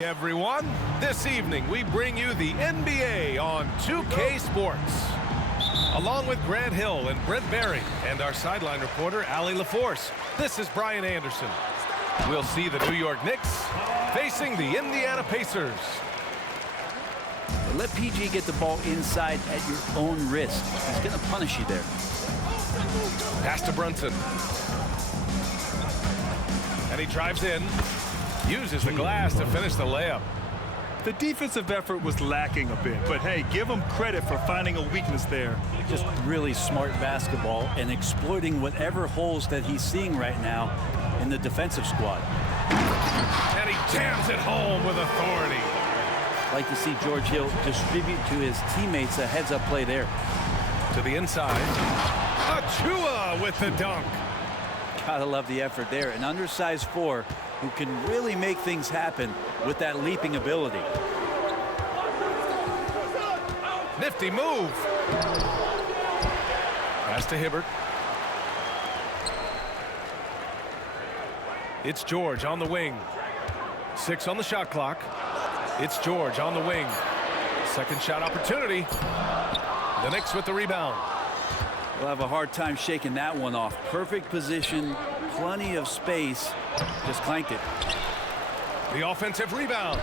Everyone, this evening we bring you the NBA on 2K Sports. Along with Grant Hill and Brent Barry and our sideline reporter, Allie LaForce, this is Brian Anderson. We'll see the New York Knicks facing the Indiana Pacers. Let PG get the ball inside at your own risk. He's going to punish you there. Pass to Brunson. And he drives in. Uses the glass to finish the layup. The defensive effort was lacking a bit, but hey, give him credit for finding a weakness there. Just really smart basketball and exploiting whatever holes that he's seeing right now in the defensive squad. And he jams it home with authority. Like to see George Hill distribute to his teammates a heads-up play there. To the inside. Achua with the dunk. Gotta love the effort there. An undersized four who can really make things happen with that leaping ability. Nifty move. Pass to Hibbert. It's George on the wing. 6 on the shot clock. It's George on the wing. Second shot opportunity. The Knicks with the rebound. We'll have a hard time shaking that one off. Perfect position, plenty of space. Just clanked it. The offensive rebound.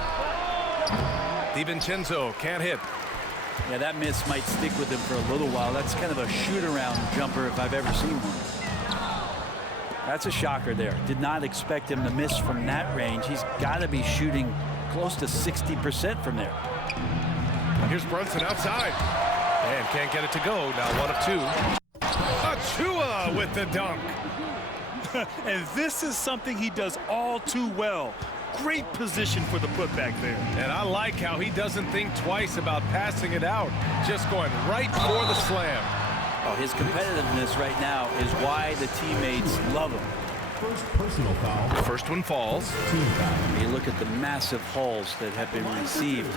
DiVincenzo can't hit. Yeah, that miss might stick with him for a little while. That's kind of a shoot-around jumper if I've ever seen one. That's a shocker there. Did not expect him to miss from that range. He's got to be shooting close to 60% from there. Here's Brunson outside. And can't get it to go. Now 1 of 2. Achua with the dunk. And this is something he does all too well. Great position for the putback there. And I like how he doesn't think twice about passing it out. Just going right for the slam. Oh, his competitiveness right now is why the teammates love him. First personal foul. The first one falls. Team foul. You look at the massive hauls that have been received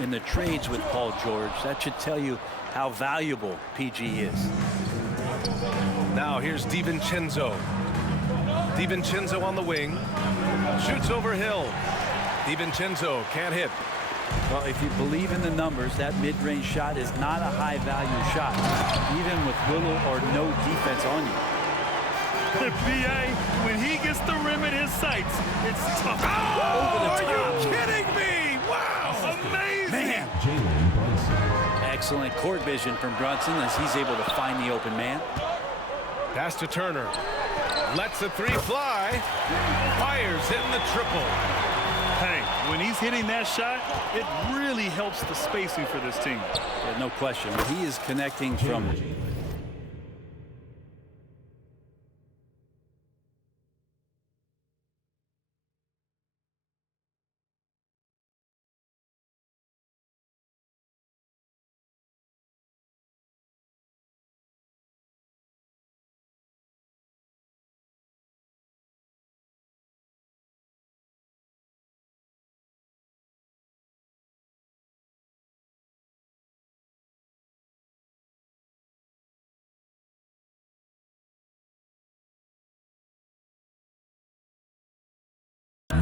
in the trades with Paul George. That should tell you how valuable PG is. Now here's DiVincenzo. DiVincenzo on the wing. Shoots over Hill. DiVincenzo can't hit. Well, if you believe in the numbers, that mid-range shot is not a high-value shot, even with little or no defense on you. PA, when he gets the rim in his sights, it's tough. Oh, Over the are top. you kidding me? Wow. Amazing. Man. Jalen Brunson. Excellent court vision from Brunson as he's able to find the open man. Pass to Turner. Lets the 3 fly. Fires in the triple. Hey, when he's hitting that shot, it really helps the spacing for this team. Yeah, no question. He is connecting from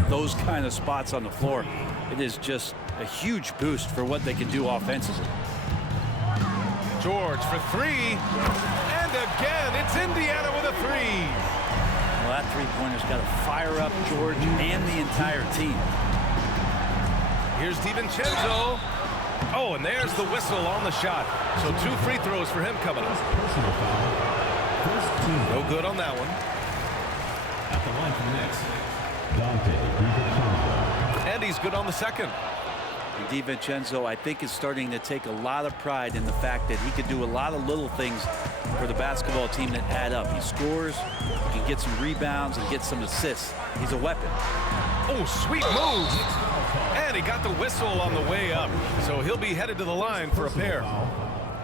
those kind of spots on the floor. It is just a huge boost for what they can do offensively. George for 3. And again, it's Indiana with a 3. Well, that three-pointer's got to fire up George and the entire team. Here's DiVincenzo. Oh, and there's the whistle on the shot. So 2 free throws for him coming up. Personal foul. First team. No good on that one. At the line for the Knicks, Dante DiVincenzo. And he's good on the second. And DiVincenzo, I think, is starting to take a lot of pride in the fact that he can do a lot of little things for the basketball team that add up. He scores, he can get some rebounds and get some assists. He's a weapon. Oh, sweet move. And he got the whistle on the way up. So he'll be headed to the line for a pair.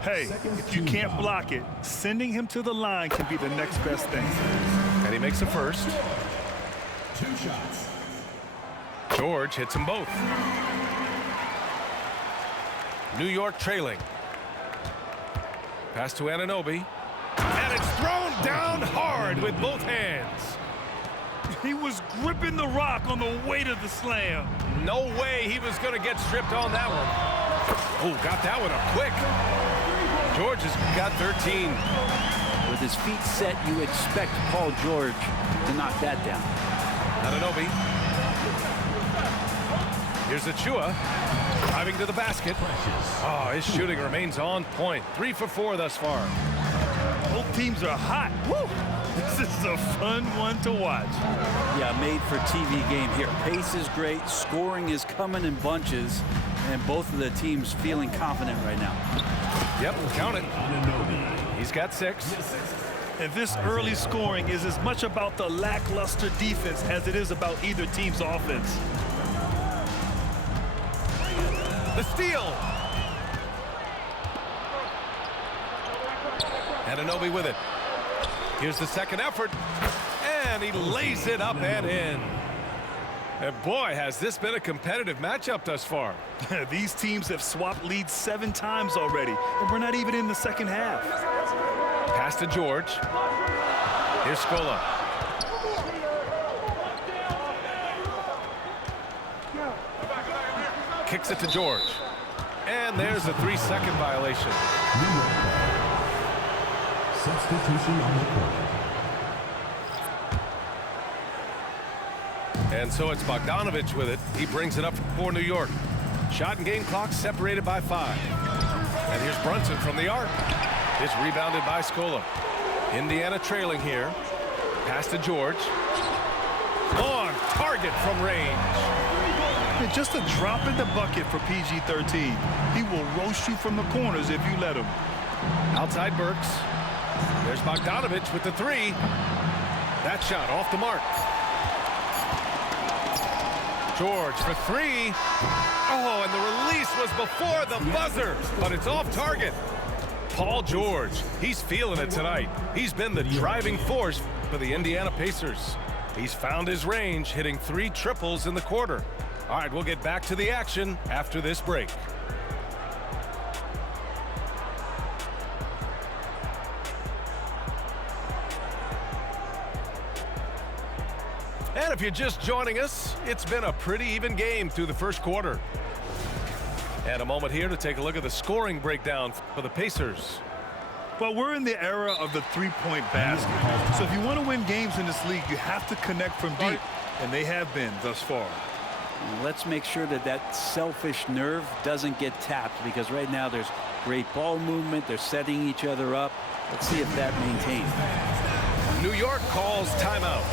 Hey, if you can't block it, sending him to the line can be the next best thing. And he makes the first. 2 shots. George hits them both. New York trailing. Pass to Anunoby. And it's thrown down hard with both hands. He was gripping the rock on the weight of the slam. No way he was going to get stripped on that one. Oh, got that one up quick. George has got 13. With his feet set, you expect Paul George to knock that down. Anunoby. Here's Achua. Driving to the basket. Oh, his shooting remains on point. 3 for 4 thus far. Both teams are hot. Woo! This is a fun one to watch. Yeah, made for TV game here. Pace is great. Scoring is coming in bunches. And both of the teams feeling confident right now. Yep, count it. He's got 6. And this early scoring is as much about the lackluster defense as it is about either team's offense. The steal. Anunoby with it. Here's the second effort. And he lays it up and in. And boy, has this been a competitive matchup thus far. These teams have swapped leads 7 times already, and we're not even in the second half. Pass to George. Here's Scola. Kicks it to George. And there's a 3-second violation. Substitution on the court. And so it's Bogdanovich with it. He brings it up for New York. Shot and game clock separated by 5. And here's Brunson from the arc. It's rebounded by Scola. Indiana trailing here. Pass to George. On target from range. And just a drop in the bucket for PG-13. He will roast you from the corners if you let him. Outside Burks. There's Bogdanovich with the 3. That shot off the mark. George for 3. Oh, and the release was before the buzzer, but it's off target. Paul George, he's feeling it tonight. He's been the driving force for the Indiana Pacers. He's found his range, hitting 3 triples in the quarter. All right, we'll get back to the action after this break. And if you're just joining us, it's been a pretty even game through the first quarter. And a moment here to take a look at the scoring breakdown for the Pacers. Well, we're in the era of the 3-point basket. So if you want to win games in this league, you have to connect from deep. And they have been thus far. Let's make sure that that selfish nerve doesn't get tapped, because right now there's great ball movement. They're setting each other up. Let's see if that maintains. New York calls timeout.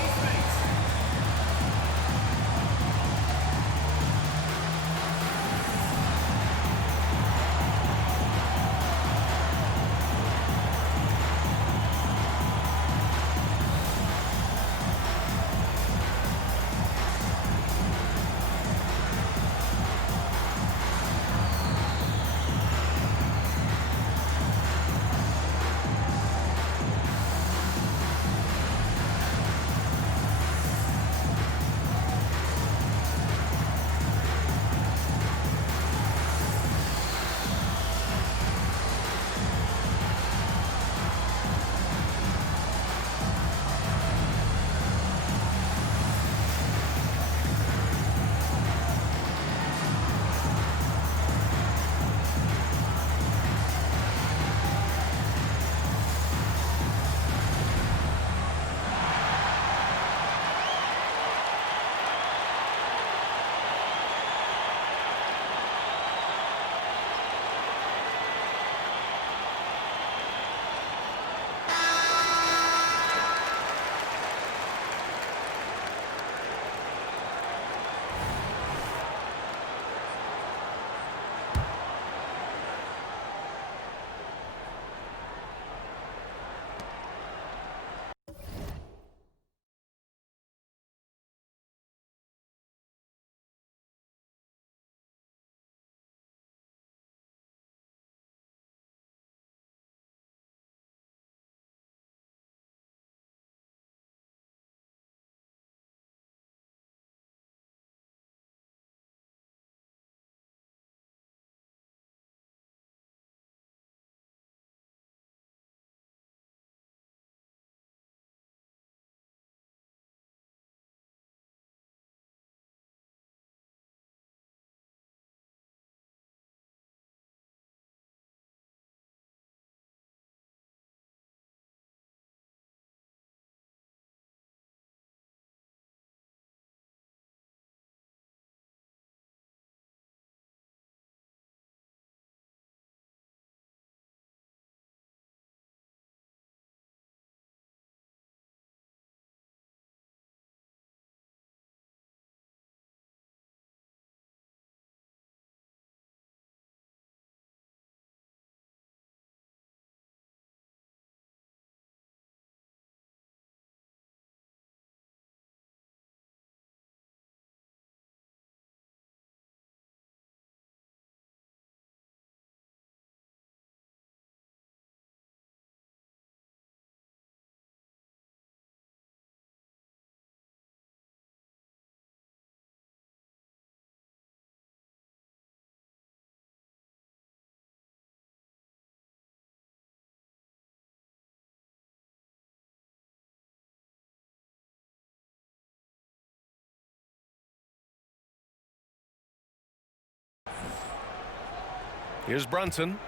Here's Brunson.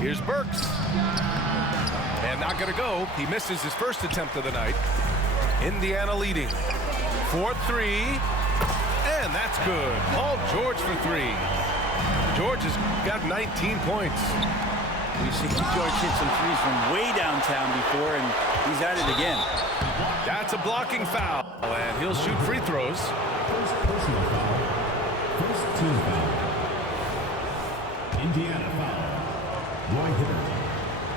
Here's Burks. And not going to go. He misses his first attempt of the night. Indiana leading. 4-3. And that's good. Paul George for 3. George has got 19 points. We've seen George hit some threes from way downtown before, and he's at it again. That's a blocking foul. And he'll shoot free throws. First personal foul. First team foul. Indiana foul. Roy Hibbert.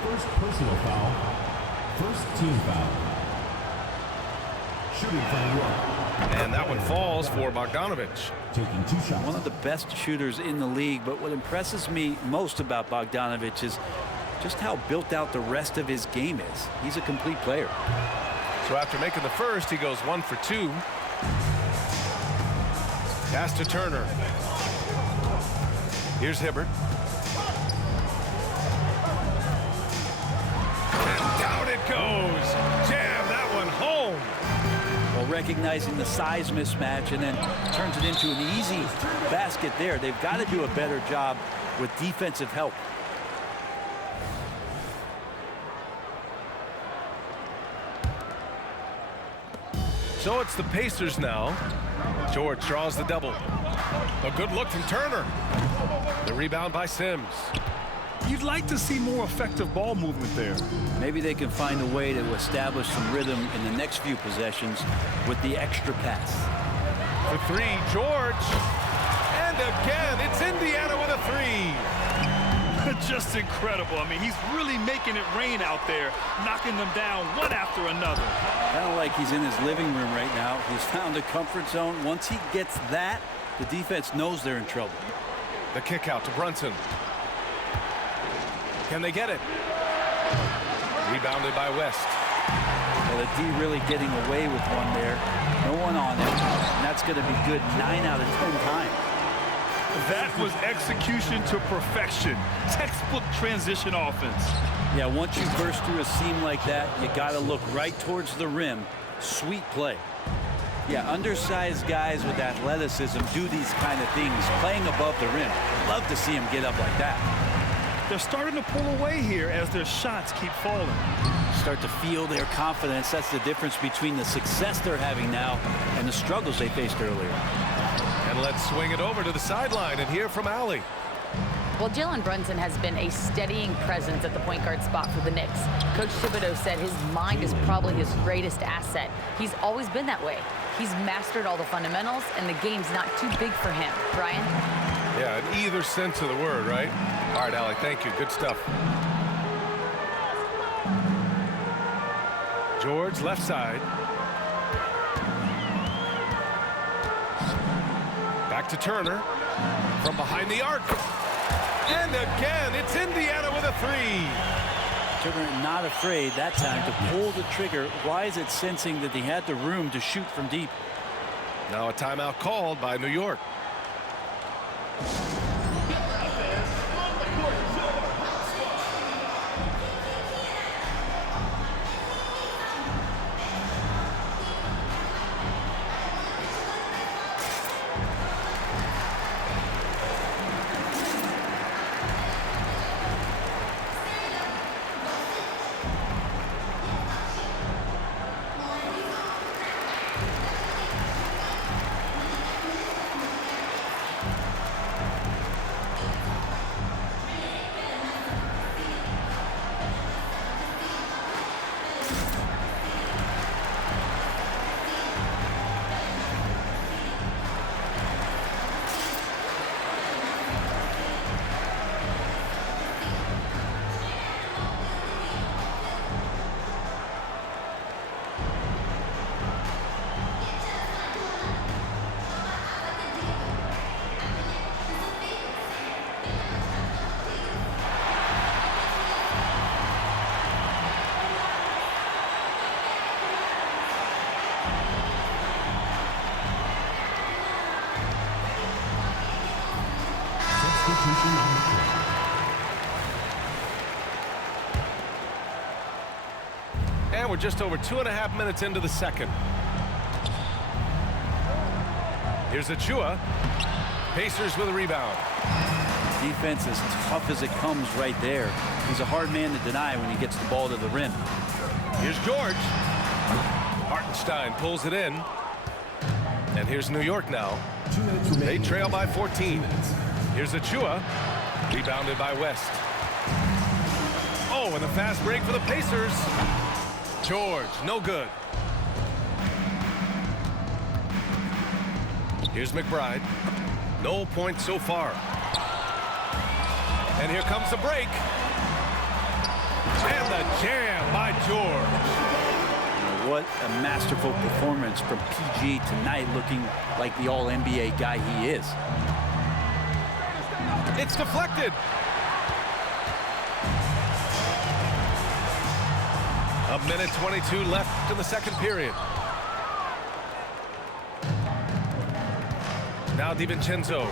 First personal foul. First team foul. Shooting from York. And that one falls for Bogdanovich. Taking 2 shots. One of the best shooters in the league, but what impresses me most about Bogdanovich is just how built out the rest of his game is. He's a complete player. So after making the first, he goes 1 for 2. Pass to Turner. Here's Hibbert. And down it goes. Jam that one home. Well, recognizing the size mismatch and then turns it into an easy basket there. They've got to do a better job with defensive help. So it's the Pacers now. George draws the double. A good look from Turner. The rebound by Sims. You'd like to see more effective ball movement there. Maybe they can find a way to establish some rhythm in the next few possessions with the extra pass. For 3, George. And again, it's Indiana with a 3. Just incredible. I mean, he's really making it rain out there, knocking them down one after another. Kind of like he's in his living room right now. He's found a comfort zone. Once he gets that, the defense knows they're in trouble. The kick out to Brunson. Can they get it? Rebounded by West. Well, the D really getting away with one there. No one on it. And that's going to be good 9 out of 10 times. That was execution to perfection. Textbook transition offense. Yeah, once you burst through a seam like that, you got to look right towards the rim. Sweet play. Yeah, undersized guys with athleticism do these kind of things, playing above the rim. Love to see him get up like that. They're starting to pull away here as their shots keep falling. Start to feel their confidence. That's the difference between the success they're having now and the struggles they faced earlier. And let's swing it over to the sideline and hear from Allie. Well, Jalen Brunson has been a steadying presence at the point guard spot for the Knicks. Coach Thibodeau said his mind is probably his greatest asset. He's always been that way. He's mastered all the fundamentals, and the game's not too big for him. Brian? Yeah, in either sense of the word, right? All right, Allie, thank you. Good stuff. George, left side. Back to Turner. From behind the arc. And again, it's Indiana with a 3. Turner not afraid that time to pull the trigger. Why is it sensing that he had the room to shoot from deep? Now a timeout called by New York. And we're just over 2.5 minutes into the second. Here's Achua. Pacers with a rebound. Defense as tough as it comes right there. He's a hard man to deny when he gets the ball to the rim. Here's George. Hartenstein pulls it in. And here's New York now. They trail by 14. Here's Achua. Rebounded by West. Oh, and a fast break for the Pacers. George, no good. Here's McBride. No points so far. And here comes the break. And the jam by George. What a masterful performance from PG tonight, looking like the all-NBA guy he is. It's deflected. A minute 22 left in the second period. Now DiVincenzo.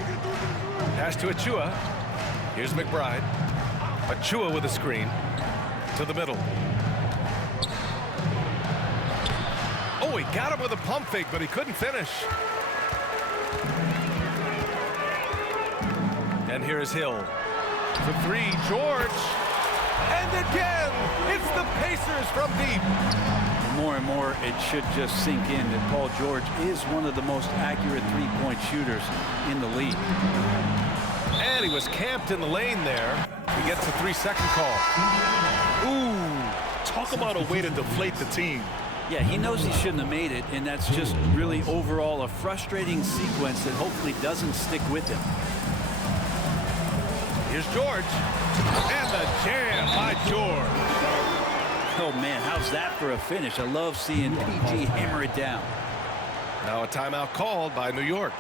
Pass to Achua. Here's McBride. Achua with a screen. To the middle. Oh, he got him with a pump fake, but he couldn't finish. And here's Hill. For three, George. And again, it's the Pacers from deep. More and more, it should just sink in that Paul George is one of the most accurate three-point shooters in the league. And he was camped in the lane there. He gets a 3-second call. Ooh, talk about a way to deflate the team. Yeah, he knows he shouldn't have made it, and that's just really overall a frustrating sequence that hopefully doesn't stick with him. Here's George. And the jam by George. Oh, man, how's that for a finish? I love seeing PG hammer it down. Now a timeout called by New York.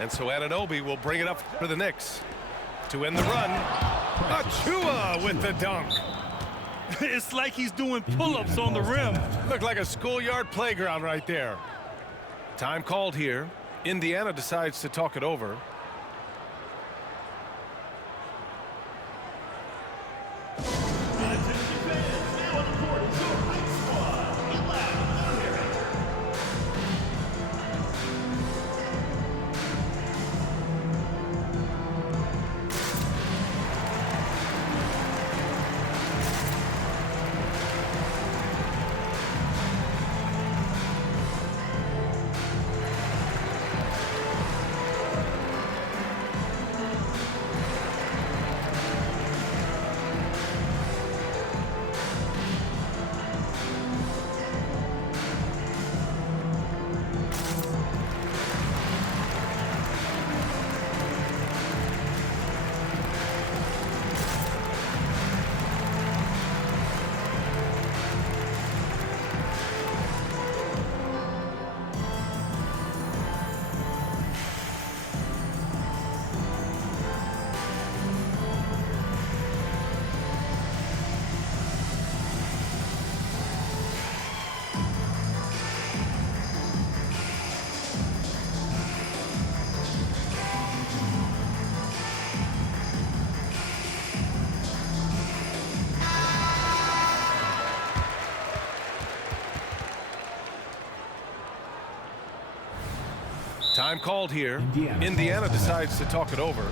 And so Anunoby will bring it up for the Knicks. To end the run, Achua with the dunk. It's like he's doing pull-ups on the rim. Looked like a schoolyard playground right there. Time called here. Indiana decides to talk it over. Time called here. Indiana. Indiana decides to talk it over.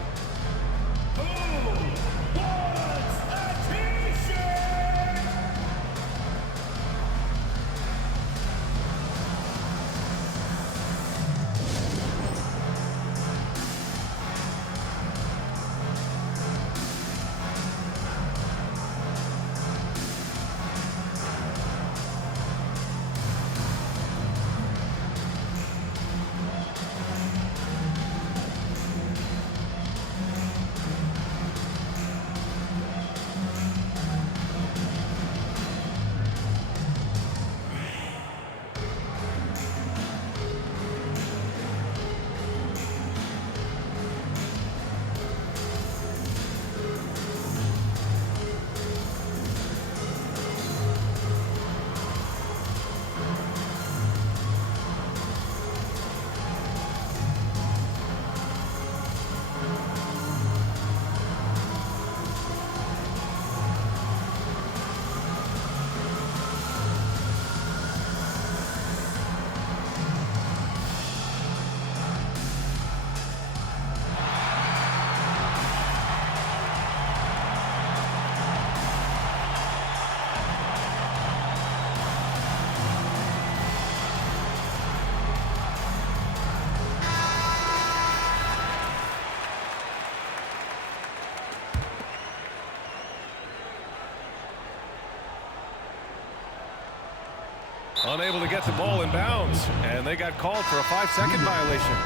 Unable to get the ball in bounds, and they got called for a 5-second violation.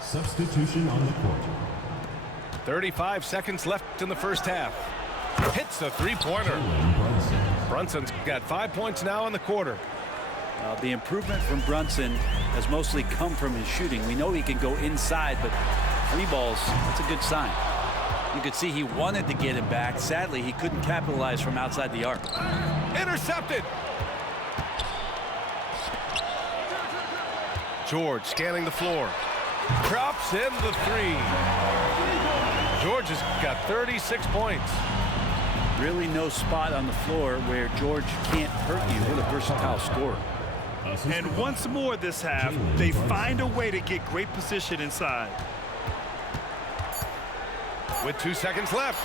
Substitution on the court. 35 seconds left in the first half. Hits a three-pointer. Brunson's got 5 points now in the quarter. The improvement from Brunson has mostly come from his shooting. We know he can go inside, but 3 balls, that's a good sign. You could see he wanted to get it back. Sadly, he couldn't capitalize from outside the arc. Intercepted. George scanning the floor. Drops in the 3. George has got 36 points. Really no spot on the floor where George can't hurt you. What a versatile scorer. And once more this half, they find a way to get great position inside. With 2 seconds left.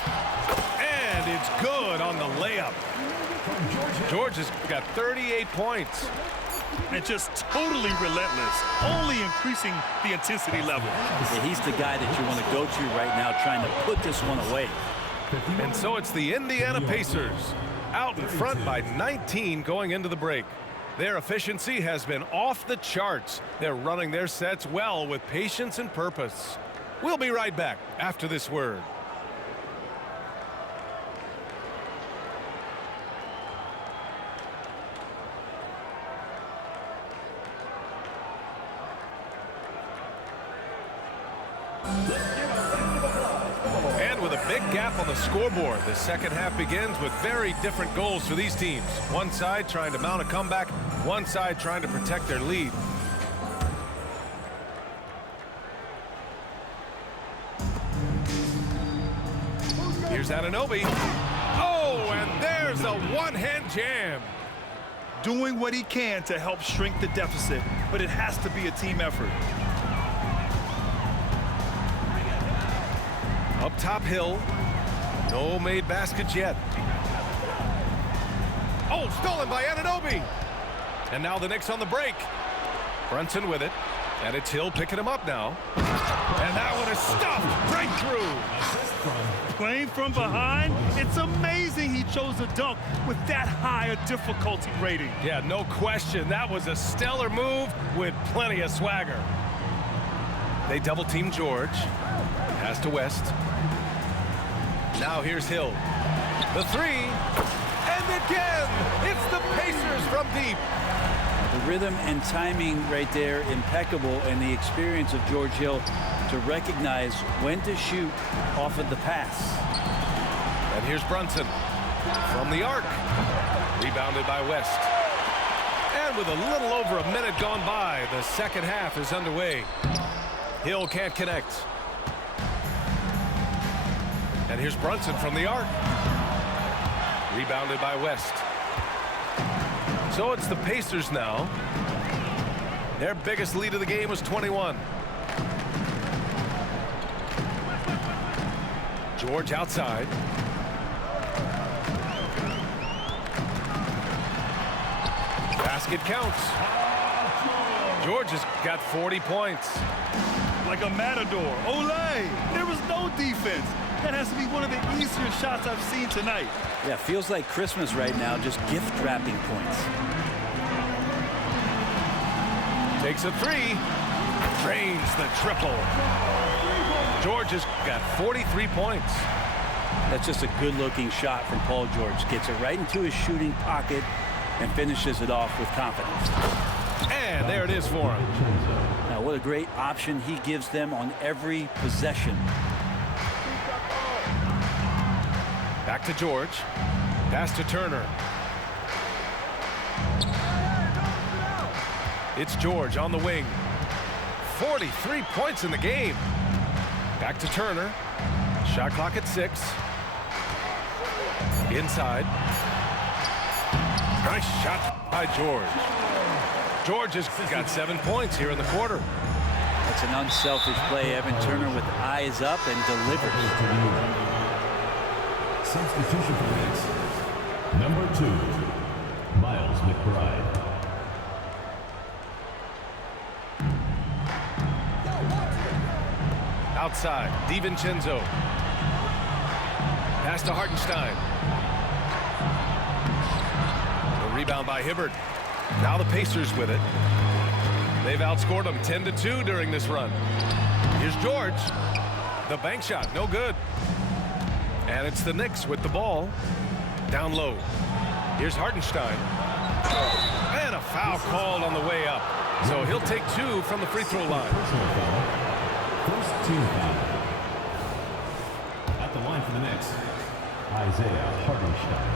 And it's good on the layup. George has got 38 points. And just totally relentless, only increasing the intensity level. Yeah, he's the guy that you want to go to right now, trying to put this one away. And so it's the Indiana Pacers out in front by 19 going into the break. Their efficiency has been off the charts. They're running their sets well with patience and purpose. We'll be right back after this word. And with a big gap on the scoreboard, the second half begins with very different goals for these teams. One side trying to mount a comeback, one side trying to protect their lead. Here's Anunoby. Oh, and there's a one-hand jam. Doing what he can to help shrink the deficit, but it has to be a team effort. Up top, Hill. No made baskets yet. Oh, stolen by Anunoby. And now the Knicks on the break. Brunson with it. And it's Hill picking him up now. And that one is stuffed right through. Playing from behind, it's amazing he chose a dunk with that high a difficulty rating. Yeah, no question. That was a stellar move with plenty of swagger. They double team George. Pass to West. Now here's Hill. The 3. And again, it's the Pacers from deep. The rhythm and timing right there, impeccable, and the experience of George Hill to recognize when to shoot off of the pass. And here's Brunson from the arc. Rebounded by West. And with a little over a minute gone by, the second half is underway. Hill can't connect. And here's Brunson from the arc. Rebounded by West. So it's the Pacers now. Their biggest lead of the game was 21. George outside. Basket counts. George has got 40 points. Like a matador. Olay! There was no defense. That has to be one of the easier shots I've seen tonight. Yeah, feels like Christmas right now, just gift wrapping points. Takes a three. Drains the triple. George has got 43 points. That's just a good-looking shot from Paul George. Gets it right into his shooting pocket and finishes it off with confidence. And there it is for him. Now, what a great option he gives them on every possession. Back to George. Pass to Turner. It's George on the wing. 43 points in the game. Back to Turner. Shot clock at 6. Inside. Nice shot by George. George has got 7 points here in the quarter. That's an unselfish play. Evan Turner with eyes up and delivers. Substitution for the Knicks. Number 2, Miles McBride. Outside, DiVincenzo. Pass to Hartenstein. The rebound by Hibbert. Now the Pacers with it. They've outscored them 10-2 during this run. Here's George. The bank shot, no good. And it's the Knicks with the ball. Down low. Here's Hartenstein. And a foul called on the way up. So he'll take 2 from the free throw line. First team foul. At the line for the Knicks, Isaiah Hartenstein,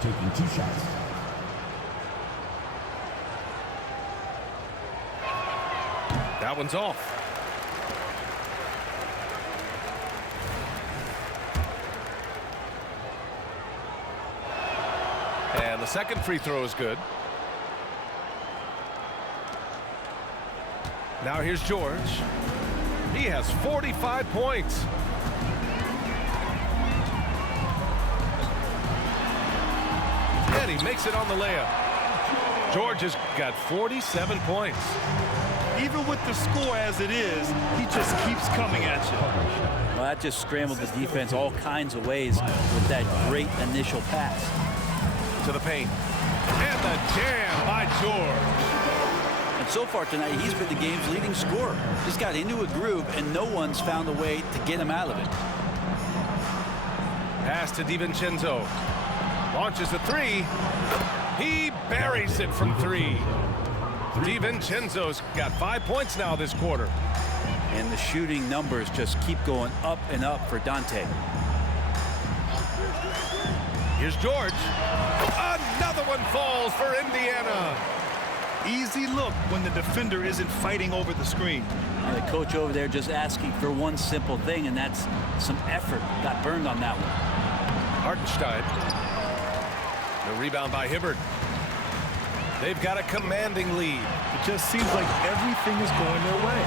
taking 2 shots. That one's off. And the second free throw is good. Now here's George. He has 45 points. And he makes it on the layup. George has got 47 points. Even with the score as it is, he just keeps coming at you. Well, that just scrambled the defense all kinds of ways with that great initial pass. To the paint. And the jam by George. And so far tonight, he's been the game's leading scorer. Just got into a groove, and no one's found a way to get him out of it. Pass to DiVincenzo. Launches a 3. He buries it from 3. DiVincenzo's got 5 points now this quarter. And the shooting numbers just keep going up and up for Dante. Here's George. Another one falls for Indiana. Easy look when the defender isn't fighting over the screen. And the coach over there just asking for one simple thing, and that's some effort. Got burned on that one. Hartenstein. The rebound by Hibbert. They've got a commanding lead. It just seems like everything is going their way.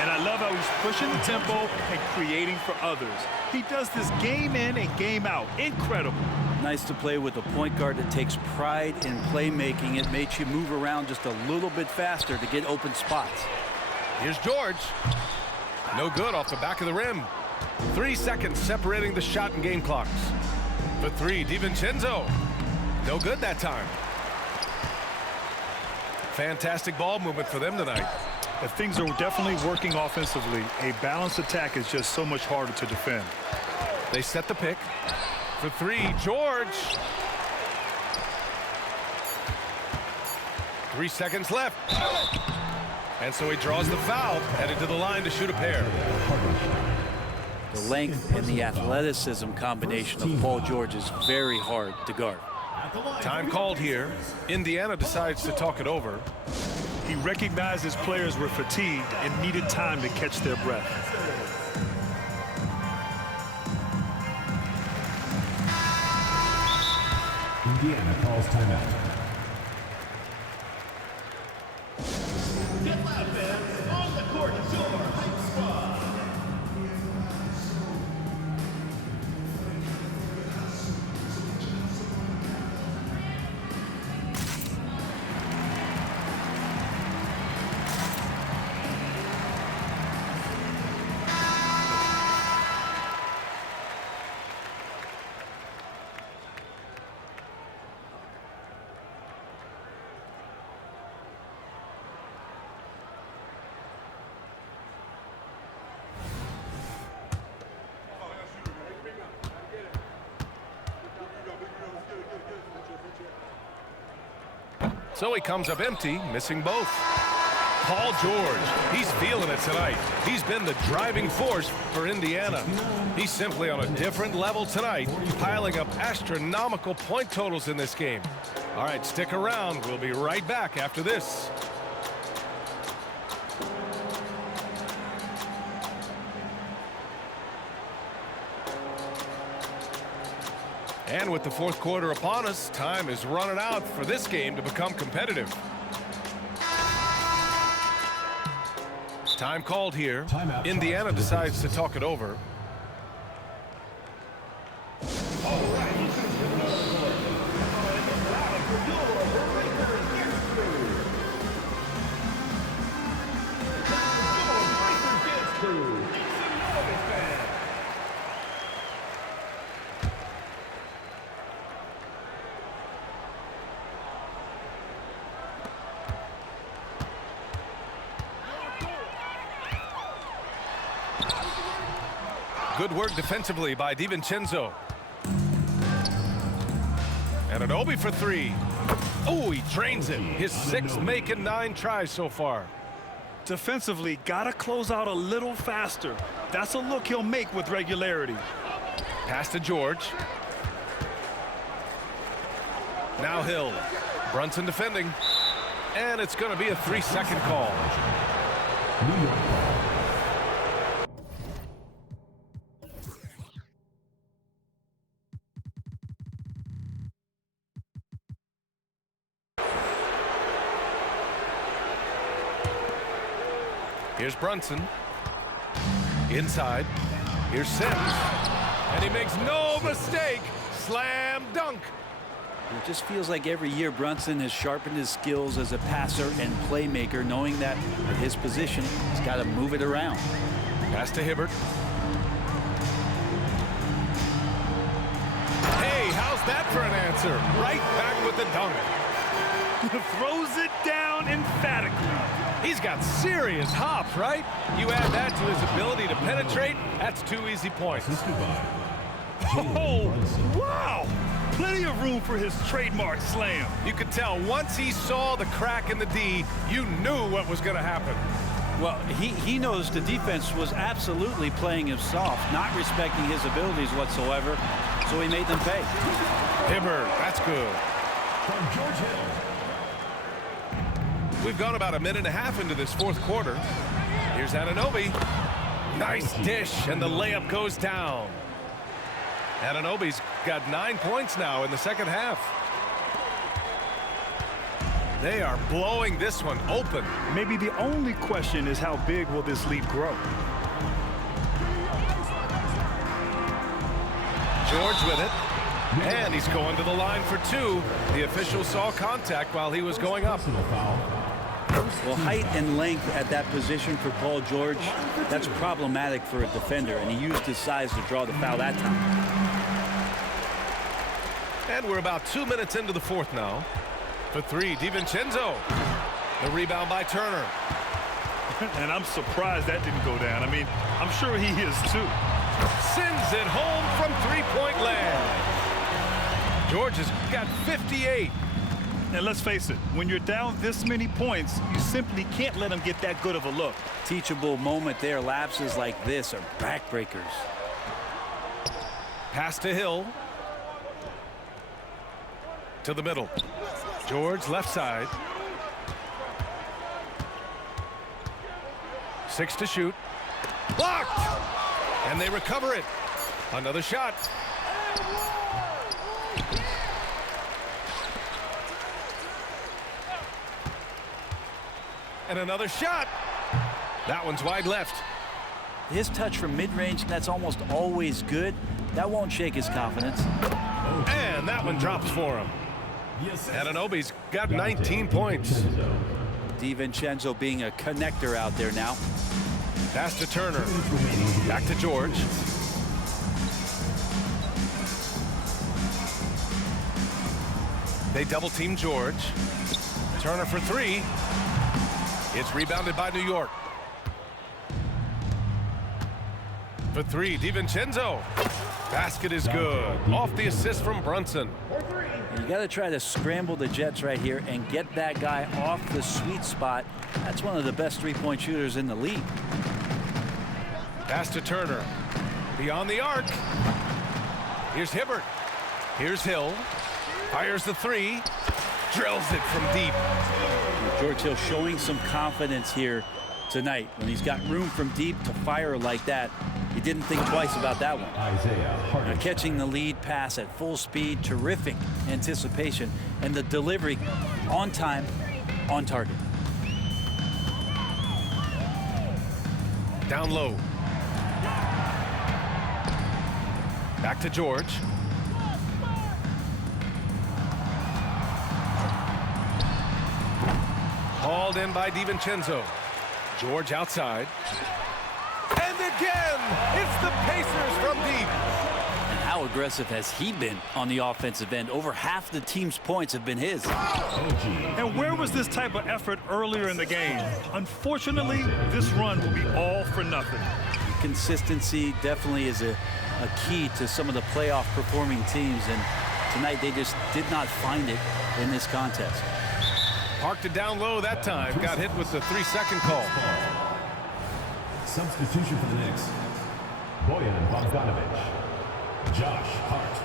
And I love how he's pushing the tempo and creating for others. He does this game in and game out. Incredible. Nice to play with a point guard that takes pride in playmaking. It makes you move around just a little bit faster to get open spots. Here's George. No good off the back of the rim. 3 seconds separating the shot and game clocks. For 3, DiVincenzo. No good that time. Fantastic ball movement for them tonight. If things are definitely working offensively, a balanced attack is just so much harder to defend. They set the pick. For 3, George. 3 seconds left. And so he draws the foul, headed to the line to shoot a pair. The length and the athleticism combination of Paul George is very hard to guard. Time called here. Indiana decides to talk it over. He recognized his players were fatigued and needed time to catch their breath. Indiana calls timeout. So he comes up empty, missing both. Paul George, he's feeling it tonight. He's been the driving force for Indiana. He's simply on a different level tonight, piling up astronomical point totals in this game. All right, stick around. We'll be right back after this. And with the fourth quarter upon us, time is running out for this game to become competitive. Time called here. Indiana decides to talk it over. Good work defensively by DiVincenzo. And Anunoby for three. Oh, he drains it. His sixth make in 9 tries so far. Defensively, gotta close out a little faster. That's a look he'll make with regularity. Pass to George. Now Hill. Brunson defending. And it's going to be a 3-second call. New York ball. Here's Brunson. Inside. Here's Sims. And he makes no mistake. Slam dunk. It just feels like every year Brunson has sharpened his skills as a passer and playmaker, knowing that at his position, he's got to move it around. Pass to Hibbert. Hey, how's that for an answer? Right back with the dunk. Throws it down emphatically. He's got serious hops, right? You add that to his ability to penetrate, that's 2 easy points. Oh, wow! Plenty of room for his trademark slam. You could tell once he saw the crack in the D, you knew what was going to happen. Well, he knows the defense was absolutely playing him soft, not respecting his abilities whatsoever, so he made them pay. Hibbert, that's good. From George Hill. We've gone about a minute and a half into this fourth quarter. Here's Anunoby. Nice dish, and the layup goes down. Anunoby's got 9 points now in the second half. They are blowing this one open. Maybe the only question is how big will this lead grow? George with it. And he's going to the line for 2. The official saw contact while he was going up. Well, height and length at that position for Paul George, that's problematic for a defender, and he used his size to draw the foul that time. And we're about 2 minutes into the fourth now. For 3, DiVincenzo. The rebound by Turner. And I'm surprised that didn't go down. I mean, I'm sure he is too. Sends it home from 3-point land. George has got 58. And let's face it, when you're down this many points, you simply can't let him get that good of a look. Teachable moment there. Lapses like this are backbreakers. Pass to Hill. To the middle. George left side. 6 to shoot. Blocked! And they recover it. Another shot. And another shot. That one's wide left. His touch from mid-range, that's almost always good. That won't shake his confidence. And that one drops for him. Anunoby's got 19 points. DiVincenzo being a connector out there now. Pass to Turner. Back to George. They double team George. Turner for 3. It's rebounded by New York. For 3, DiVincenzo. Basket is good. Off the assist from Brunson. You got to try to scramble the Jets right here and get that guy off the sweet spot. That's one of the best three-point shooters in the league. Pass to Turner. Beyond the arc. Here's Hibbert. Here's Hill. Fires the three. Drills it from deep. George Hill showing some confidence here tonight. When he's got room from deep to fire like that, he didn't think twice about that one. Isaiah Hartenstein. Now catching the lead pass at full speed, terrific anticipation, and the delivery on time, on target. Down low. Back to George. Hauled in by DiVincenzo. George outside. And again, it's the Pacers from deep. And how aggressive has he been on the offensive end? Over half the team's points have been his. And where was this type of effort earlier in the game? Unfortunately, this run will be all for nothing. Consistency definitely is a key to some of the playoff performing teams, and tonight they just did not find it in this contest. Parked it down low that time. Got hit with the 3-second call. Substitution for the Knicks. Bojan Bogdanovic. Josh Hart.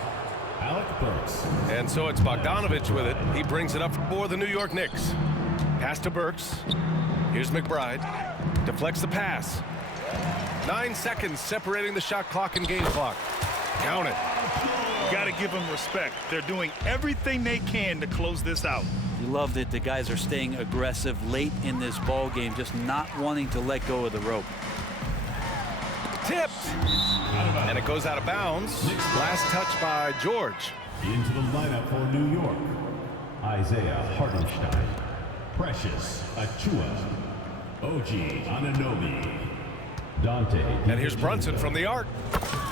Alec Burks. And so it's Bogdanovic with it. He brings it up for the New York Knicks. Pass to Burks. Here's McBride. Deflects the pass. 9 seconds separating the shot clock and game clock. Count it. Got to give them respect. They're doing everything they can to close this out. You love that the guys are staying aggressive late in this ball game, just not wanting to let go of the rope. Tipped. And it goes out of bounds. Last touch by George. Into the lineup for New York. Isaiah Hartenstein. Precious Achua. OG Anunoby. Dante. And here's Brunson from the arc.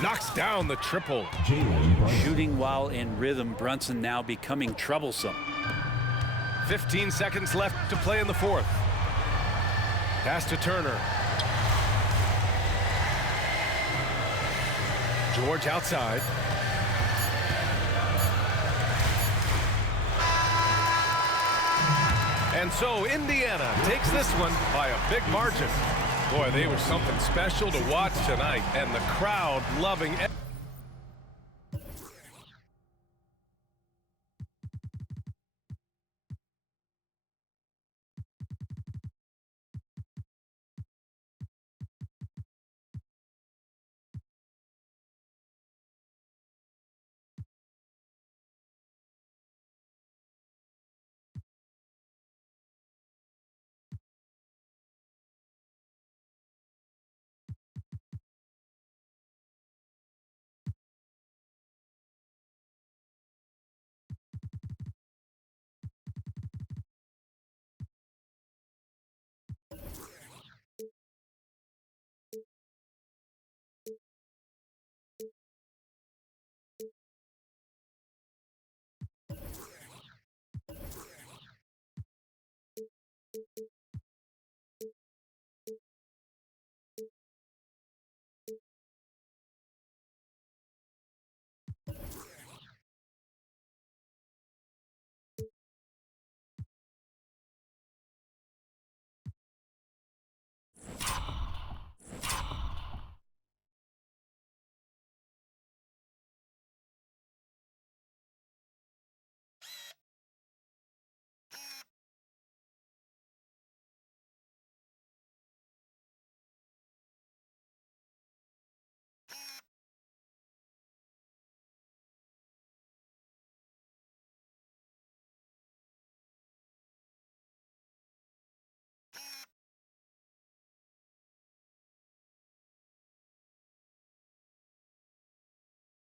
Knocks down the triple. Jalen Brunson. Shooting while in rhythm, Brunson now becoming troublesome. 15 seconds left to play in the fourth. Pass to Turner. George outside. And so Indiana takes this one by a big margin. Boy, they were something special to watch tonight, and the crowd loving it.